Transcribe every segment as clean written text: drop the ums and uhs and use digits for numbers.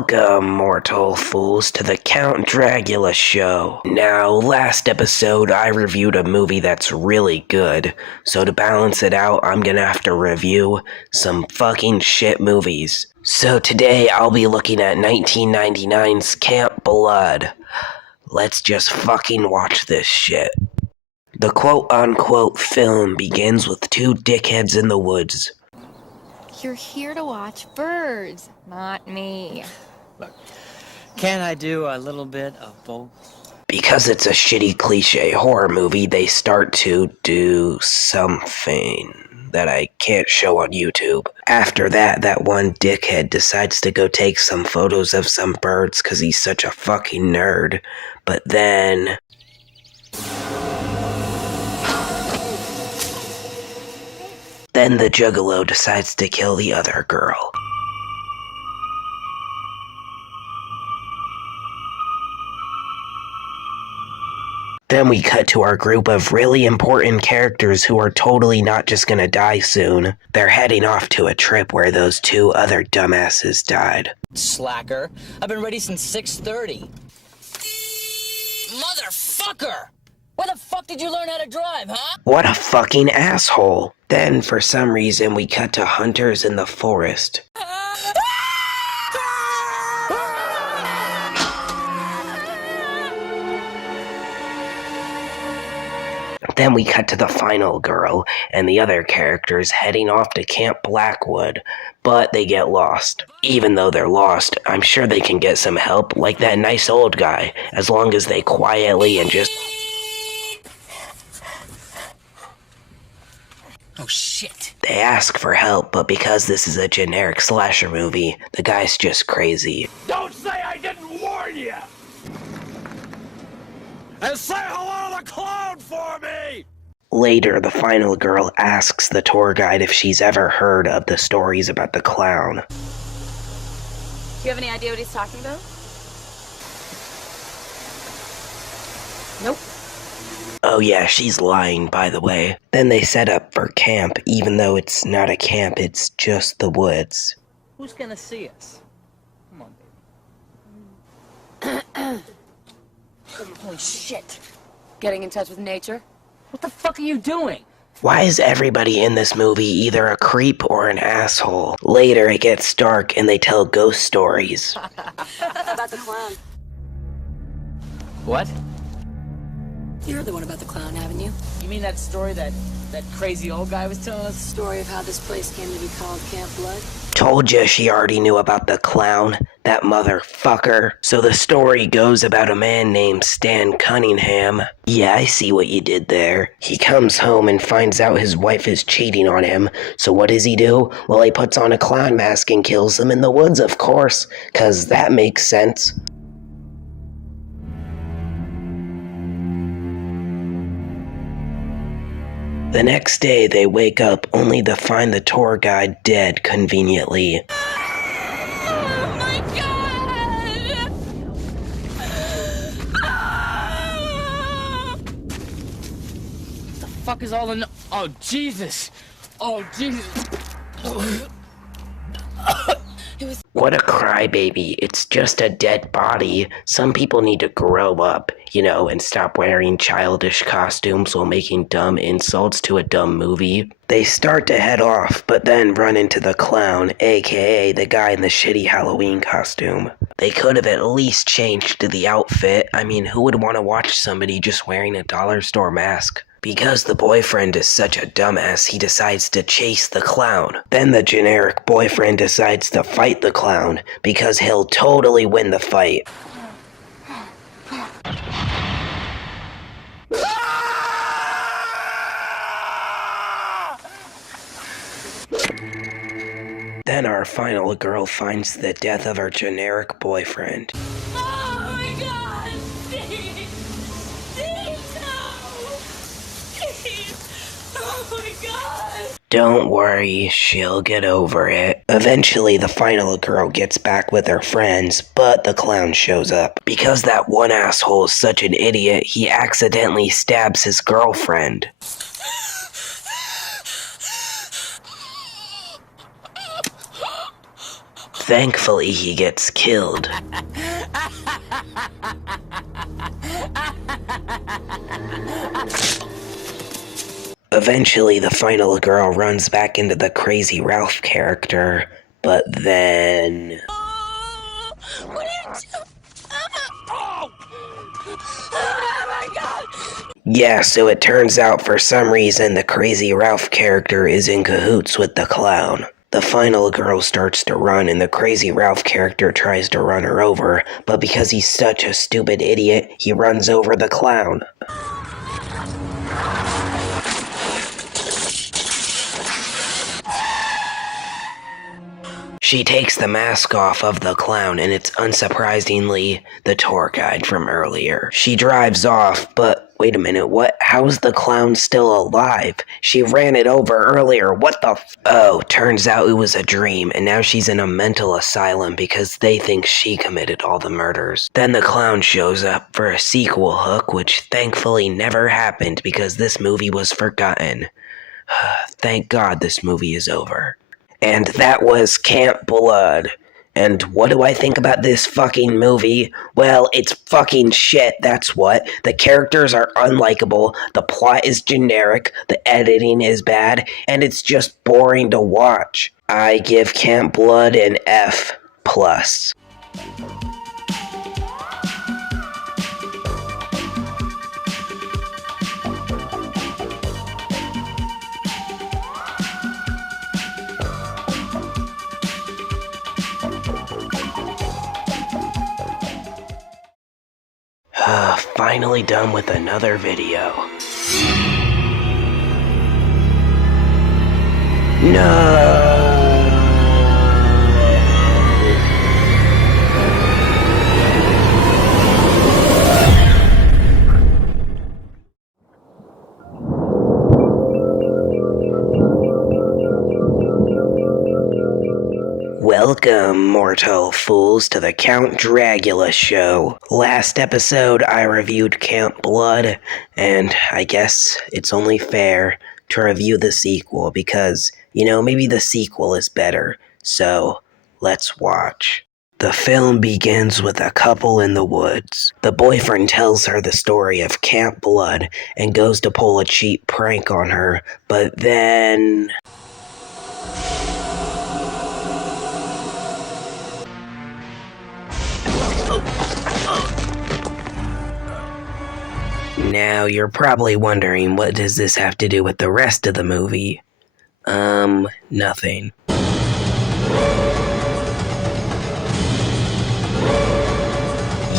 Welcome, mortal fools, to the Count Dragula show. Now, last episode I reviewed a movie that's really good, so to balance it out, I'm gonna have to review some fucking shit movies. So today I'll be looking at 1999's Camp Blood. Let's just fucking watch this shit. The quote-unquote film begins with two dickheads in the woods. You're here to watch birds, not me. Look, can't I do a little bit of both? Because it's a shitty cliche horror movie, they start to do something that I can't show on YouTube. After that one dickhead decides to go take some photos of some birds because he's such a fucking nerd. But then the juggalo decides to kill the other girl. Then we cut to our group of really important characters who are totally not just gonna die soon. They're heading off to a trip where those two other dumbasses died. Slacker. I've been ready since 6:30. Motherfucker! Where the fuck did you learn how to drive, huh? What a fucking asshole. Then, for some reason, we cut to hunters in the forest. Then we cut to the final girl and the other characters heading off to Camp Blackwood, but they get lost. Even though they're lost, I'm sure they can get some help, like that nice old guy, as long as they quietly and just... Oh, shit. They ask for help, but because this is a generic slasher movie, the guy's just crazy. Don't say I didn't warn you! And say hello to the clown for me! Later, the final girl asks the tour guide if she's ever heard of the stories about the clown. Do you have any idea what he's talking about? Nope. Oh yeah, she's lying, by the way. Then they set up for camp, even though it's not a camp, it's just the woods. Who's gonna see us? Come on, baby. Holy shit. Getting in touch with nature? What the fuck are you doing? Why is everybody in this movie either a creep or an asshole? Later, it gets dark and they tell ghost stories. About the clown. What? You heard the one about the clown, haven't you? You mean that story that crazy old guy was telling us? Story of how this place came to be called Camp Blood? Told ya she already knew about the clown, that motherfucker. So the story goes about a man named Stan Cunningham. Yeah, I see what you did there. He comes home and finds out his wife is cheating on him. So what does he do? Well, he puts on a clown mask and kills them in the woods, of course. 'Cause that makes sense. The next day, they wake up only to find the tour guide dead conveniently. Oh my god! What the fuck is all the Oh, Jesus! Oh, Jesus! What a crybaby. It's just a dead body. Some people need to grow up, and stop wearing childish costumes while making dumb insults to a dumb movie. They start to head off, but then run into the clown, aka the guy in the shitty Halloween costume. They could have at least changed the outfit. I mean, who would want to watch somebody just wearing a dollar store mask? Because the boyfriend is such a dumbass, he decides to chase the clown. Then the generic boyfriend decides to fight the clown, because he'll totally win the fight. Then our final girl finds the death of her generic boyfriend. Oh my god! Steve! Steve, no! Steve! Oh my god! Don't worry, she'll get over it. Eventually, the final girl gets back with her friends, but the clown shows up. Because that one asshole is such an idiot, he accidentally stabs his girlfriend. Thankfully, he gets killed. Eventually, the final girl runs back into the Crazy Ralph character, but then... What are you doing? Oh my god! Yeah, so it turns out for some reason the Crazy Ralph character is in cahoots with the clown. The final girl starts to run and the Crazy Ralph character tries to run her over, but because he's such a stupid idiot, he runs over the clown. She takes the mask off of the clown and it's unsurprisingly the tour guide from earlier. She drives off, but wait a minute, what? How's the clown still alive? She ran it over earlier, what the Oh, turns out it was a dream and now she's in a mental asylum because they think she committed all the murders. Then the clown shows up for a sequel hook, which thankfully never happened because this movie was forgotten. Thank God this movie is over. And that was Camp Blood. And what do I think about this fucking movie? Well, it's fucking shit, that's what. The characters are unlikable, the plot is generic, the editing is bad, and it's just boring to watch. I give Camp Blood an F+. Finally done with another video. No! Welcome, mortal fools, to the Count Dragula show. Last episode, I reviewed Camp Blood, and I guess it's only fair to review the sequel because, maybe the sequel is better. So, let's watch. The film begins with a couple in the woods. The boyfriend tells her the story of Camp Blood and goes to pull a cheap prank on her, but then... Now, you're probably wondering, what does this have to do with the rest of the movie? Nothing.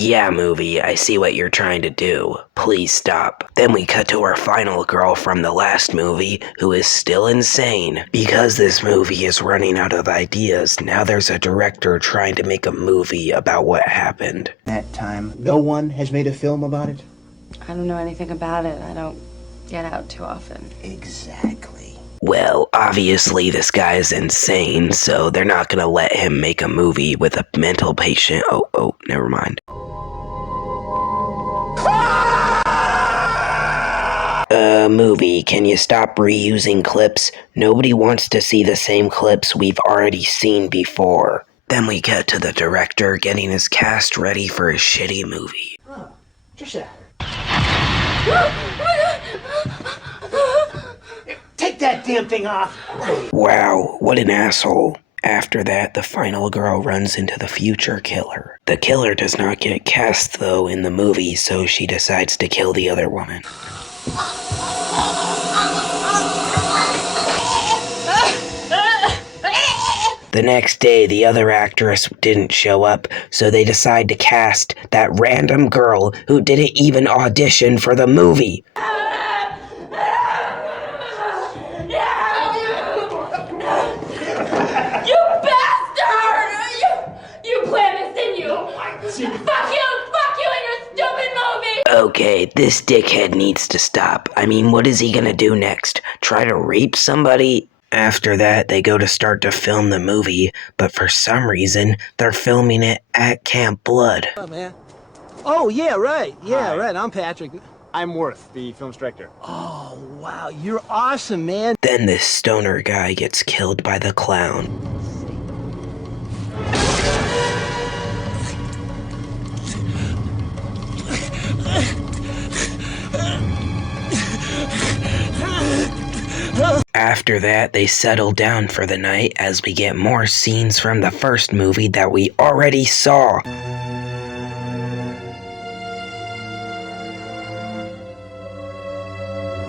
Yeah, movie, I see what you're trying to do. Please stop. Then we cut to our final girl from the last movie, who is still insane. Because this movie is running out of ideas, now there's a director trying to make a movie about what happened. That time, no one has made a film about it? I don't know anything about it. I don't get out too often. Exactly. Well, obviously this guy is insane, so they're not gonna let him make a movie with a mental patient. Oh, never mind. Movie, can you stop reusing clips? Nobody wants to see the same clips we've already seen before. Then we get to the director getting his cast ready for his shitty movie. Oh, Trisha. Take that damn thing off! Wow, what an asshole. After that, the final girl runs into the future killer. The killer does not get cast, though, in the movie, so she decides to kill the other woman. The next day, the other actress didn't show up, so they decide to cast that random girl who didn't even audition for the movie. Okay, this dickhead needs to stop. I mean, what is he gonna do next? Try to rape somebody? After that, they go to start to film the movie, but for some reason, they're filming it at Camp Blood. Oh, man. Oh, yeah, right. Yeah, Hi. right. I'm Patrick. I'm Worth, the film's director. Oh, wow. You're awesome, man. Then this stoner guy gets killed by the clown. After that, they settle down for the night as we get more scenes from the first movie that we already saw.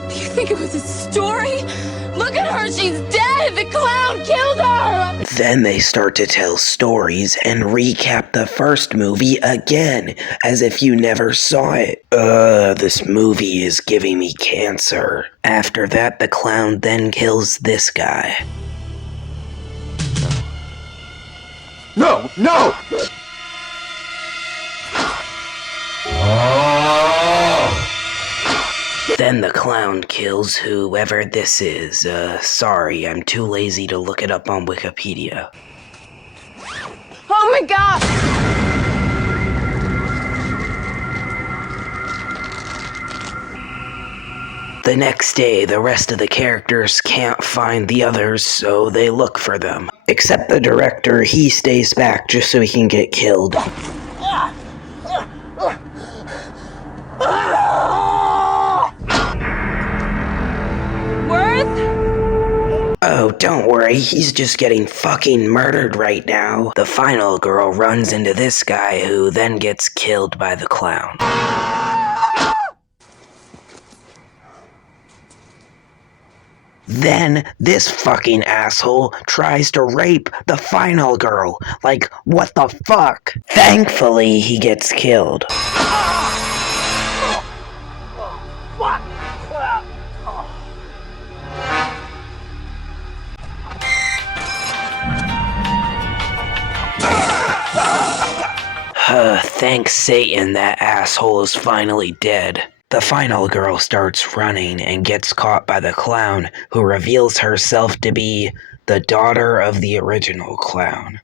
Do you think it was a story? Look at her, she's dead! The clown killed her! Then they start to tell stories and recap the first movie again, as if you never saw it. This movie is giving me cancer. After that, the clown then kills this guy. No! No! Then the clown kills whoever this is. Sorry, I'm too lazy to look it up on Wikipedia. Oh my god! The next day, the rest of the characters can't find the others, so they look for them. Except the director, he stays back just so he can get killed. Oh, don't worry, he's just getting fucking murdered right now. The final girl runs into this guy who then gets killed by the clown. Then, this fucking asshole tries to rape the final girl. Like, what the fuck? Thankfully, he gets killed. Thanks Satan, that asshole is finally dead. The final girl starts running and gets caught by the clown, who reveals herself to be the daughter of the original clown.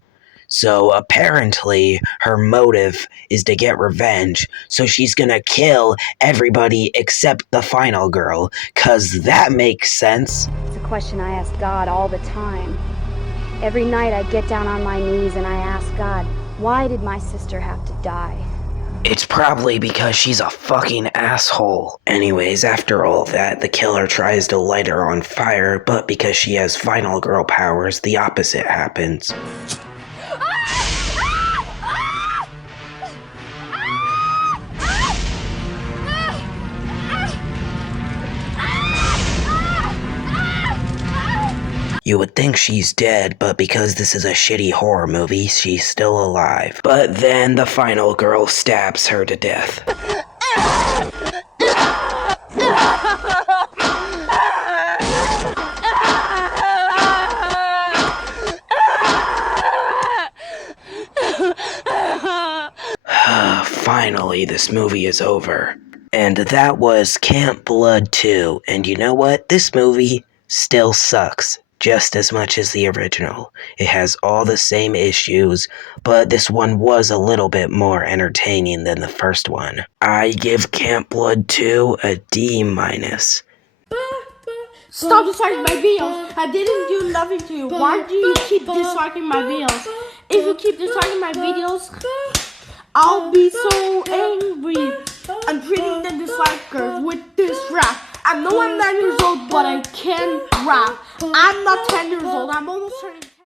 So apparently her motive is to get revenge, so she's gonna kill everybody except the final girl, 'cause that makes sense. It's a question I ask God all the time. Every night I get down on my knees and I ask God, why did my sister have to die? It's probably because she's a fucking asshole. Anyways, after all that, the killer tries to light her on fire, but because she has final girl powers, the opposite happens. You would think she's dead, but because this is a shitty horror movie, she's still alive. But then the final girl stabs her to death. Finally, this movie is over. And that was Camp Blood 2. And you know what? This movie still sucks. Just as much as the original. It has all the same issues, but this one was a little bit more entertaining than the first one. I give Camp Blood 2 a D-. Stop disliking my videos. I didn't do nothing to you. Why do you keep disliking my videos? If you keep disliking my videos, I'll be so angry. I'm treating the dislikers with this rap. I know I'm 9 years old, but I can rap. I'm not 10 years old. I'm almost turning